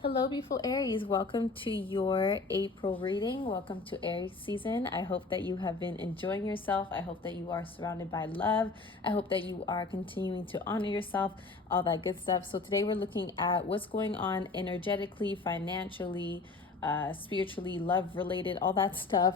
Hello, beautiful Aries. Welcome to your April reading. Welcome to Aries season. I hope that you have been enjoying yourself. I hope that you are surrounded by love. I hope that you are continuing to honor yourself, all that good stuff. So today we're looking at what's going on energetically, financially, spiritually, love related, all that stuff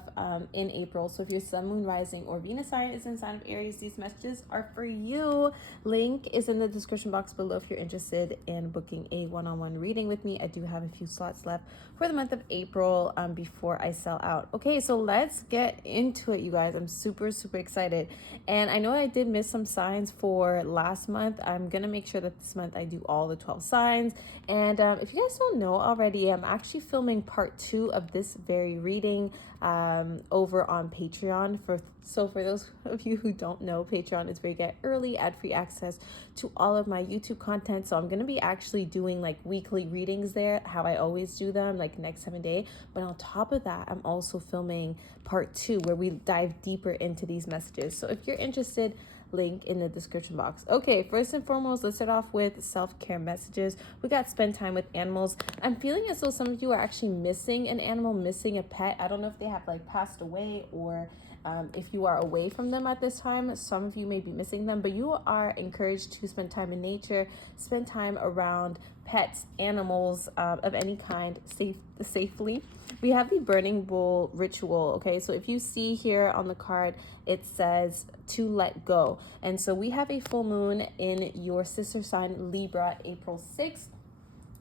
in April. So if your sun, moon, rising, or Venus sign is in sign of Aries, these messages are for you. Link is in the description box below if you're interested in booking a one-on-one reading with me. I do have a few slots left for the month of April before I sell out. Okay, so let's get into it, you guys. I'm super excited. And I know I did miss some signs for last month. I'm gonna make sure that this month I do all the 12 signs. And if you guys don't know already, I'm actually filming part 2 of this very reading over on Patreon. So for those of you who don't know, Patreon is where you get early ad-free access to all of my YouTube content. So I'm going to be actually doing like weekly readings there, how I always do them, like next 7 day. But on top of that, I'm also filming part 2 where we dive deeper into these messages. So if you're interested, link in the description box. Okay, first and foremost, let's start off with self-care messages. We got spend time with animals. I'm feeling as though some of you are actually missing an animal, missing a pet. I don't know if they have like passed away or if you are away from them at this time. Some of you may be missing them, but you are encouraged to spend time in nature, spend time around pets, animals of any kind safely. We have the burning bull ritual. Okay, so if you see here on the card, it says to let go. And so we have a full moon in your sister sign Libra, April 6th.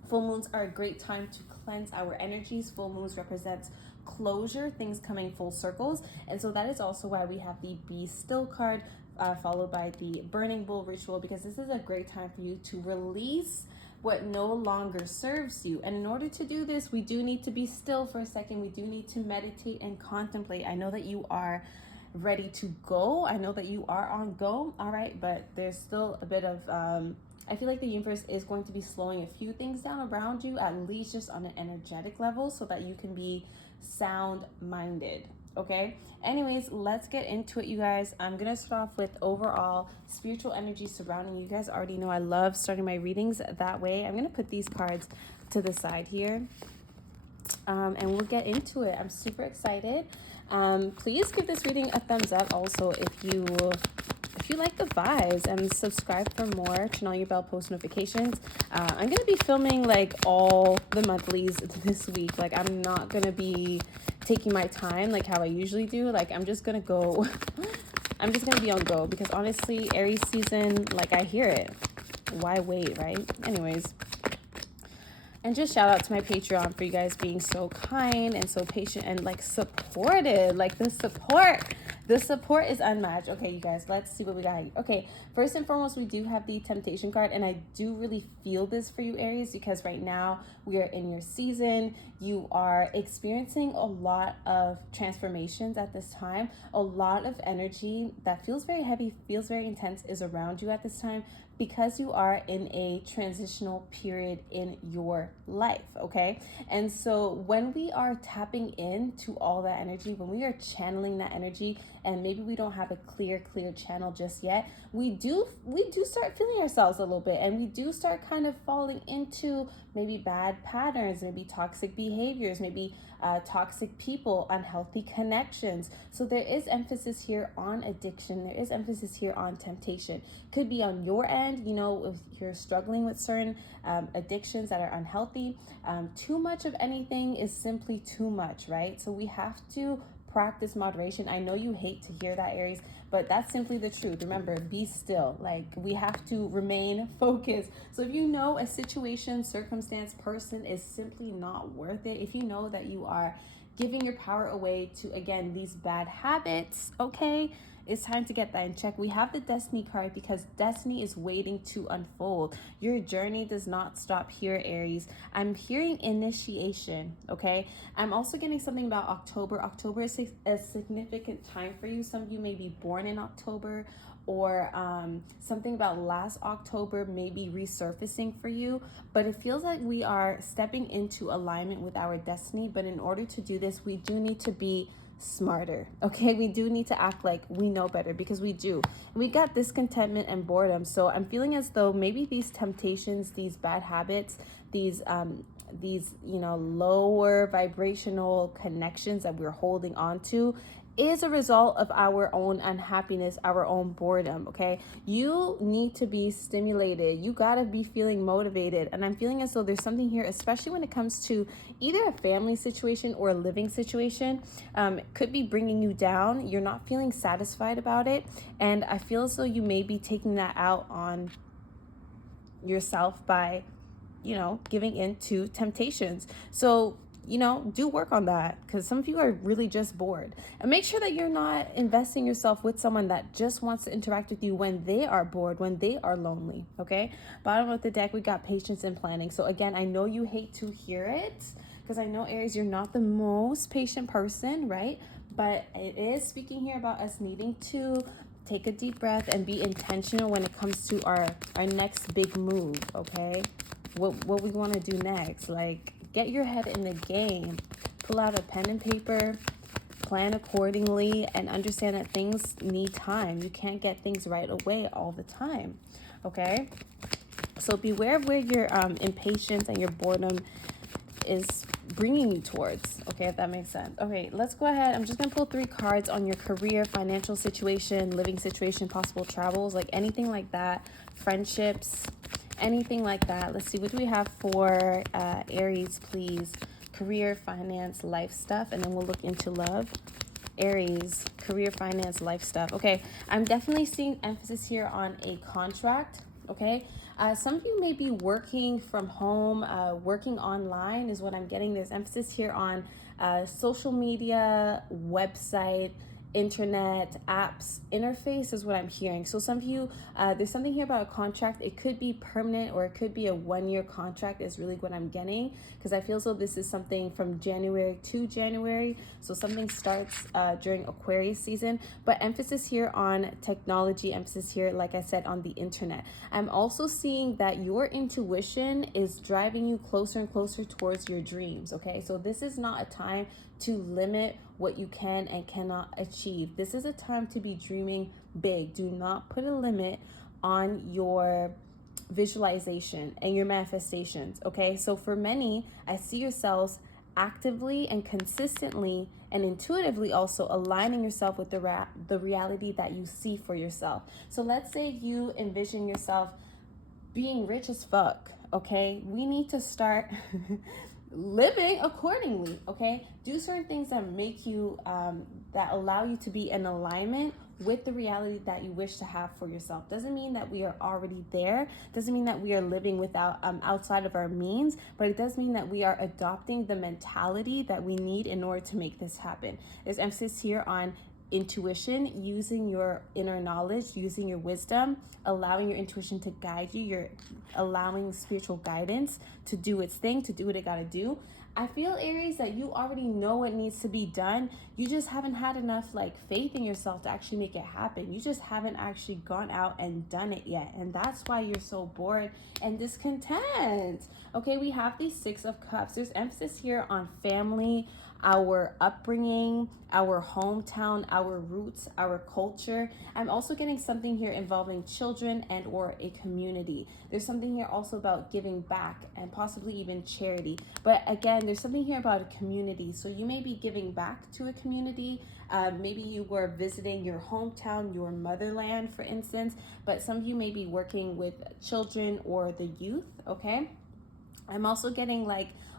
Full moons are a great time to cleanse our energies. Full moons represents closure, things coming full circles. And so that is also why we have the Be Still card followed by the Burning Bull ritual, because this is a great time for you to release what no longer serves you. And in order to do this, we do need to be still for a second. We do need to meditate and contemplate. I know that you are ready to go. I know that you are on go. All right, but there's still a bit of I feel like the universe is going to be slowing a few things down around you, at least just on an energetic level, so that you can be sound minded. Okay, anyways, let's get into it, you guys. I'm gonna start off with overall spiritual energy surrounding you. You guys already know I love starting my readings that way. I'm gonna put these cards to the side here, and we'll get into it. I'm super excited. Please give this reading a thumbs up also if you like the vibes, and subscribe for more. Turn on your bell, post notifications. I'm gonna be filming like all the monthlies this week. Like I'm not gonna be taking my time like how I usually do. Like I'm just gonna go I'm just gonna be on go, because honestly, Aries season, like I hear it. Why wait, right? Anyways, and just shout out to my Patreon for you guys being so kind and so patient and like supportive. Like the support is unmatched. Okay, you guys, let's see what we got here. Okay, first and foremost, we do have the Temptation card, and I do really feel this for you, Aries, because right now we are in your season. You are experiencing a lot of transformations at this time. A lot of energy that feels very heavy, feels very intense is around you at this time, because you are in a transitional period in your life, okay? And so when we are tapping into all that energy, when we are channeling that energy, and maybe we don't have a clear channel just yet, we do start feeling ourselves a little bit, and we do start kind of falling into maybe bad patterns, maybe toxic behaviors, maybe toxic people, unhealthy connections. So there is emphasis here on addiction. There is emphasis here on temptation. Could be on your end, you know, if you're struggling with certain addictions that are unhealthy. Too much of anything is simply too much, right? So we have to practice moderation. I know you hate to hear that, Aries, but that's simply the truth. Remember, be still. Like, we have to remain focused. So if you know a situation, circumstance, person is simply not worth it, if you know that you are giving your power away to, again, these bad habits, okay, it's time to get that in check. We have the Destiny card because destiny is waiting to unfold. Your journey does not stop here, Aries. I'm hearing initiation, okay? I'm also getting something about October. October is a significant time for you. Some of you may be born in October, or something about last October may be resurfacing for you, but it feels like we are stepping into alignment with our destiny. But in order to do this, we do need to be smarter, okay? We do need to act like we know better, because we do. We got discontentment and boredom. So I'm feeling as though maybe these temptations, these bad habits, these lower vibrational connections that we're holding on to is a result of our own unhappiness, our own boredom. Okay, you need to be stimulated, you got to be feeling motivated, and I'm feeling as though there's something here, especially when it comes to either a family situation or a living situation. It could be bringing you down, you're not feeling satisfied about it, and I feel as though you may be taking that out on yourself by giving in to temptations. So do work on that, because some of you are really just bored, and make sure that you're not investing yourself with someone that just wants to interact with you when they are bored, when they are lonely. Okay, bottom of the deck, we got patience and planning. So again, I know you hate to hear it, because I know, Aries, you're not the most patient person, right? But it is speaking here about us needing to take a deep breath and be intentional when it comes to our next big move. Okay, what we want to do next. Like, get your head in the game, pull out a pen and paper, plan accordingly, and understand that things need time. You can't get things right away all the time. Okay, so beware of where your impatience and your boredom is bringing you towards. Okay, if that makes sense. Okay, let's go ahead. I'm just gonna pull 3 cards on your career, financial situation, living situation, possible travels, like anything like that, friendships, anything like that. Let's see, what do we have for Aries, please? Career, finance, life stuff, and then we'll look into love. Aries, career, finance, life stuff. Okay, I'm definitely seeing emphasis here on a contract. Okay, some of you may be working from home, working online is what I'm getting. There's emphasis here on social media, website, internet, apps, interface is what I'm hearing. So some of you, there's something here about a contract. It could be permanent or it could be a 1-year contract is really what I'm getting, because I feel as though this is something from January to January. So something starts during Aquarius season, but emphasis here on technology, emphasis here, like I said, on the internet. I'm also seeing that your intuition is driving you closer and closer towards your dreams. Okay, so this is not a time to limit what you can and cannot achieve. This is a time to be dreaming big. Do not put a limit on your visualization and your manifestations. Okay, so for many, I see yourselves actively and consistently and intuitively also aligning yourself with the reality that you see for yourself. So let's say you envision yourself being rich as fuck. Okay, we need to start living accordingly. Okay, do certain things that make you that allow you to be in alignment with the reality that you wish to have for yourself. Doesn't mean that we are already there, doesn't mean that we are living without outside of our means, but it does mean that we are adopting the mentality that we need in order to make this happen. There's emphasis here on intuition, using your inner knowledge, using your wisdom, allowing your intuition to guide you. You're allowing spiritual guidance to do its thing, to do what it got to do. I feel, Aries, that you already know what needs to be done. You just haven't had enough faith in yourself to actually make it happen. You just haven't actually gone out and done it yet. And that's why you're so bored and discontent. Okay, we have the 6 of Cups. There's emphasis here on family, our upbringing, our hometown, our roots, our culture. I'm also getting something here involving children and or a community. There's something here also about giving back and possibly even charity. But again, there's something here about a community. So you may be giving back to a community. Maybe you were visiting your hometown, your motherland, for instance. But some of you may be working with children or the youth, okay? I'm also getting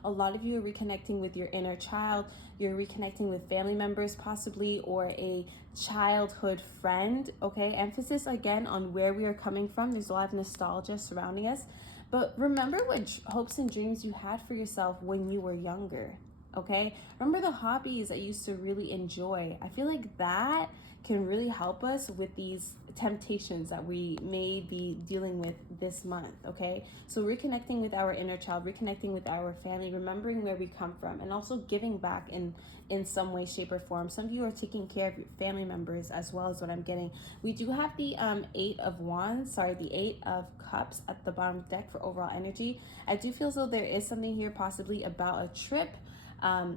a lot of you are reconnecting with your inner child. You're reconnecting with family members possibly, or a childhood friend. Okay, emphasis again on where we are coming from. There's a lot of nostalgia surrounding us, but remember what hopes and dreams you had for yourself when you were younger. Okay, remember the hobbies that you used to really enjoy. I feel like that can really help us with these temptations that we may be dealing with this month. Okay, so reconnecting with our inner child, reconnecting with our family, remembering where we come from, and also giving back in some way, shape, or form. Some of you are taking care of your family members as well, as what I'm getting. We do have the 8 of Wands, the 8 of Cups at the bottom of the deck for overall energy. I do feel as though there is something here possibly about a trip,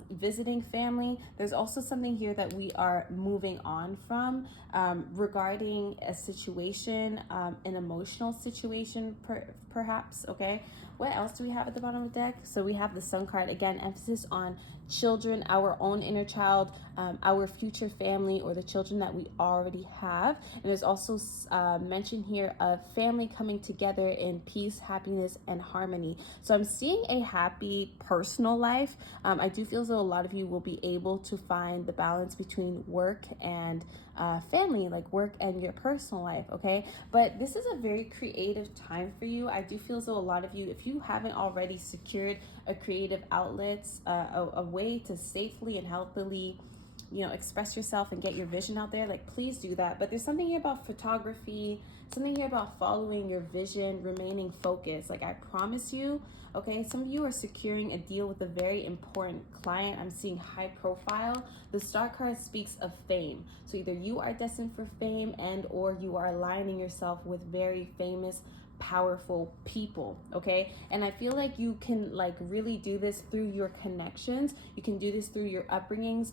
visiting family. There's also something here that we are moving on from regarding a situation, an emotional situation perhaps. Okay, What else do we have at the bottom of the deck? So we have the Sun card. Again, emphasis on children, our own inner child, our future family, or the children that we already have. And there's also mention here of family coming together in peace, happiness, and harmony. So I'm seeing a happy personal life. I do feel as though a lot of you will be able to find the balance between work and family, like work and your personal life, okay? But this is a very creative time for you. I do feel as though a lot of you, if you haven't already secured a creative outlets, a way to safely and healthily, express yourself and get your vision out there, like please do that. But there's something here about photography, something here about following your vision, remaining focused. Like I promise you, okay, some of you are securing a deal with a very important client. I'm seeing high profile. The Star card speaks of fame. So either you are destined for fame and or you are aligning yourself with very famous, powerful people, okay? And I feel like you can like really do this through your connections. You can do this through your upbringings,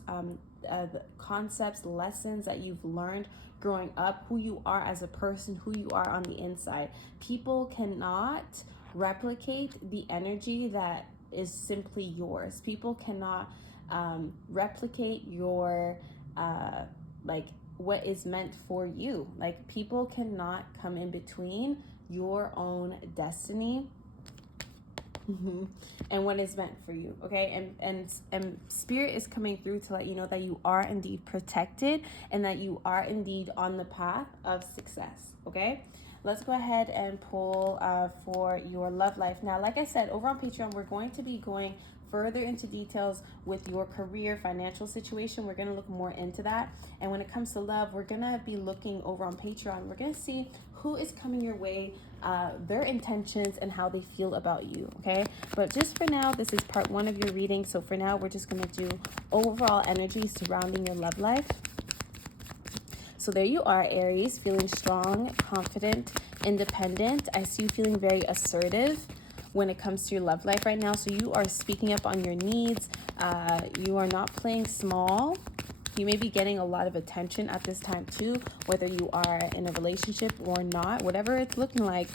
the concepts, lessons that you've learned growing up, who you are as a person, who you are on the inside. People cannot replicate the energy that is simply yours. People cannot replicate your like what is meant for you. Like people cannot come in between your own destiny and what is meant for you, okay? And spirit is coming through to let you know that you are indeed protected and that you are indeed on the path of success, okay? Let's go ahead and pull for your love life. Now, like I said, over on Patreon, we're going to be going further into details with your career, financial situation. We're going to look more into that. And when it comes to love, we're going to be looking over on Patreon. We're going to see who is coming your way, their intentions, and how they feel about you, okay? But just for now, this is part 1 of your reading. So for now, we're just going to do overall energy surrounding your love life. So there you are, Aries, feeling strong, confident, independent. I see you feeling very assertive when it comes to your love life right now. So you are speaking up on your needs. You are not playing small. You may be getting a lot of attention at this time too, whether you are in a relationship or not. Whatever it's looking like,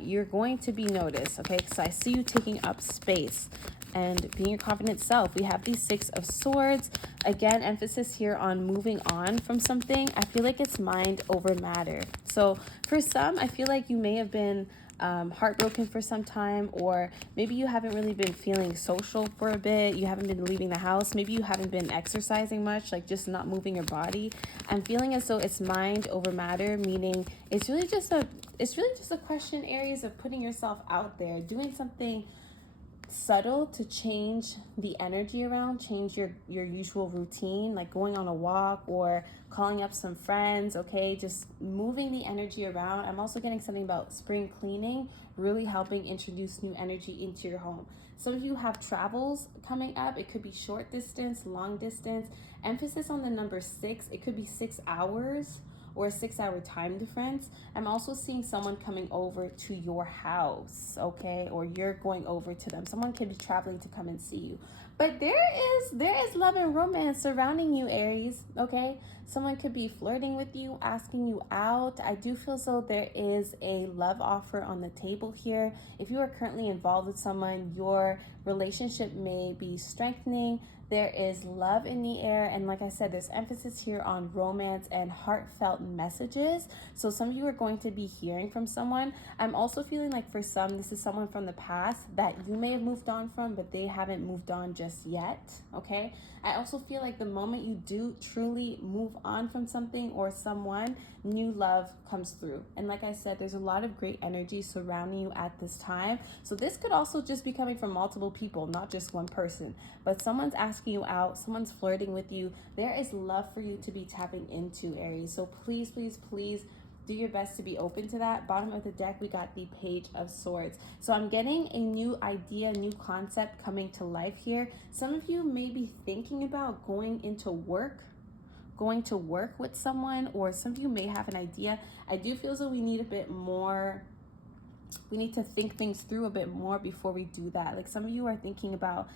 you're going to be noticed, okay? So I see you taking up space and being your confident self. We have the 6 of Swords. Again, emphasis here on moving on from something. I feel like it's mind over matter. So for some, I feel like you may have been heartbroken for some time, or maybe you haven't really been feeling social for a bit. You haven't been leaving the house. Maybe you haven't been exercising much, like just not moving your body. I'm feeling as though it's mind over matter, meaning it's really just a question, Aries, of putting yourself out there, doing something subtle to change the energy around, change your usual routine, like going on a walk or calling up some friends, okay? Just moving the energy around. I'm also getting something about spring cleaning, really helping introduce new energy into your home. Some of you have travels coming up. It could be short distance, long distance. Emphasis on the number 6. It could be 6 hours or a 6-hour time difference. I'm also seeing someone coming over to your house, okay? Or you're going over to them. Someone could be traveling to come and see you. But there is love and romance surrounding you, Aries, okay? Someone could be flirting with you, asking you out. I do feel as though there is a love offer on the table here. If you are currently involved with someone, your relationship may be strengthening. There is love in the air, and like I said, there's emphasis here on romance and heartfelt messages. So some of you are going to be hearing from someone. I'm also feeling like for some, this is someone from the past that you may have moved on from, but they haven't moved on just yet, okay? I also feel like the moment you do truly move on from something or someone, new love comes through. And like I said, there's a lot of great energy surrounding you at this time. So this could also just be coming from multiple people, not just one person, but someone's asking you out, someone's flirting with you. There is love for you to be tapping into, Aries. So please, please, please do your best to be open to that. Bottom of the deck, we got the Page of Swords. So I'm getting a new idea, new concept coming to life here. Some of you may be thinking about going to work with someone, or some of you may have an idea. I do feel as though we need to think things through a bit more before we do that. Like some of you are thinking about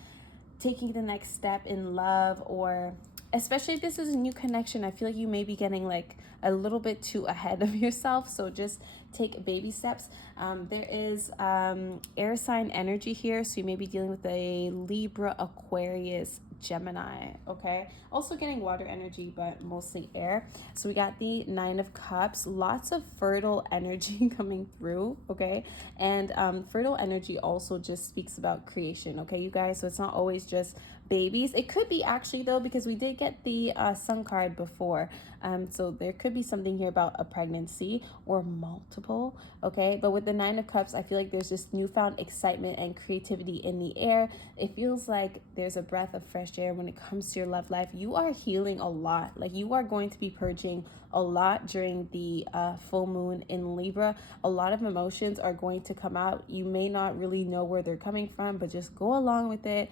taking the next step in love, or especially if this is a new connection, I feel like you may be getting like a little bit too ahead of yourself. So just take baby steps. There is air sign energy here, so you may be dealing with a Libra, Aquarius, Gemini, okay? Also getting water energy, but mostly air. So we got the Nine of Cups, lots of fertile energy coming through, okay? And fertile energy also just speaks about creation, okay, you guys? So it's not always just babies. It could be actually though, because we did get the Sun card before. So there could be something here about a pregnancy or multiple, okay? But with the Nine of Cups, I feel like there's this newfound excitement and creativity in the air. It feels like there's a breath of fresh air when it comes to your love life. You are healing a lot. Like you are going to be purging a lot during the full moon in Libra. A lot of emotions are going to come out. You may not really know where they're coming from, but just go along with it.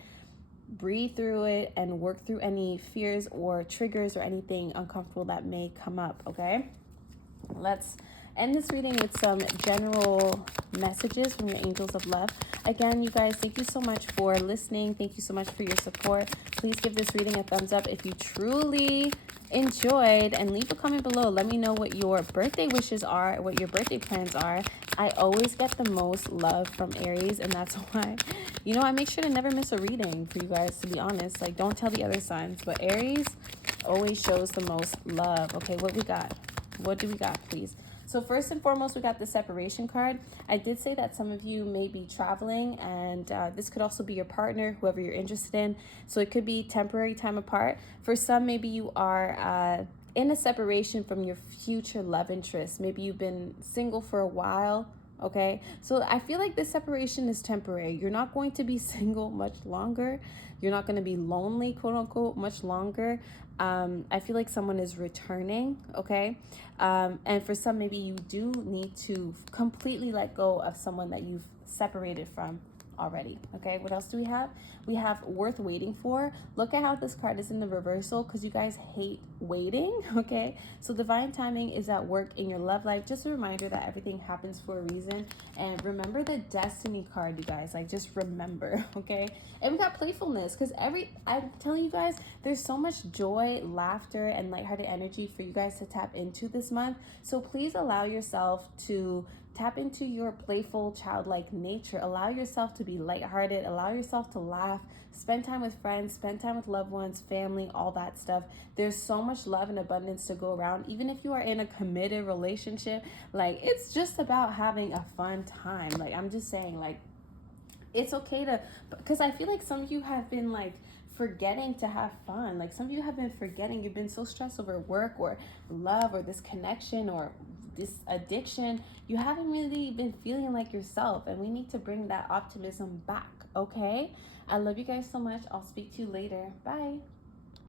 Breathe through it and work through any fears or triggers or anything uncomfortable that may come up, okay? Let's end this reading with some general messages from your angels of love. Again, you guys, thank you so much for listening. Thank you so much for your support. Please give this reading a thumbs up if you truly enjoyed, and leave a comment below. Let me know what your birthday wishes are, what your birthday plans are. I always get the most love from Aries, and that's why, you know, I make sure to never miss a reading for you guys, to be honest. Like, don't tell the other signs, but Aries always shows the most love. Okay, what we got? What do we got, please? So first and foremost, we got the separation card. I did say that some of you may be traveling, and this could also be your partner, whoever you're interested in. So it could be temporary time apart. For some, maybe you are in a separation from your future love interest. Maybe you've been single for a while, okay? So I feel like this separation is temporary. You're not going to be single much longer. You're not going to be lonely, quote unquote, much longer. I feel like someone is returning, okay? And for some, maybe you do need to completely let go of someone that you've separated from already, okay? What else do we have? We have worth waiting for. Look at how this card is in the reversal, because you guys hate waiting, okay? So divine timing is at work in your love life. Just a reminder that everything happens for a reason. And remember the destiny card, you guys. Like, just remember, okay? And we got playfulness, because I'm telling you guys, there's so much joy, laughter, and lighthearted energy for you guys to tap into this month. So please allow yourself to tap into your playful, childlike nature. Allow yourself to be lighthearted. Allow yourself to laugh. Spend time with friends. Spend time with loved ones, family, all that stuff. There's so much love and abundance to go around. Even if you are in a committed relationship, like, it's just about having a fun time. Like, I'm just saying, like, it's okay to, because I feel like some of you have been like forgetting to have fun. Like, some of you have been forgetting. You've been so stressed over work or love or this connection or this addiction. You haven't really been feeling like yourself, and we need to bring that optimism back, okay? I love you guys so much. I'll speak to you later. Bye.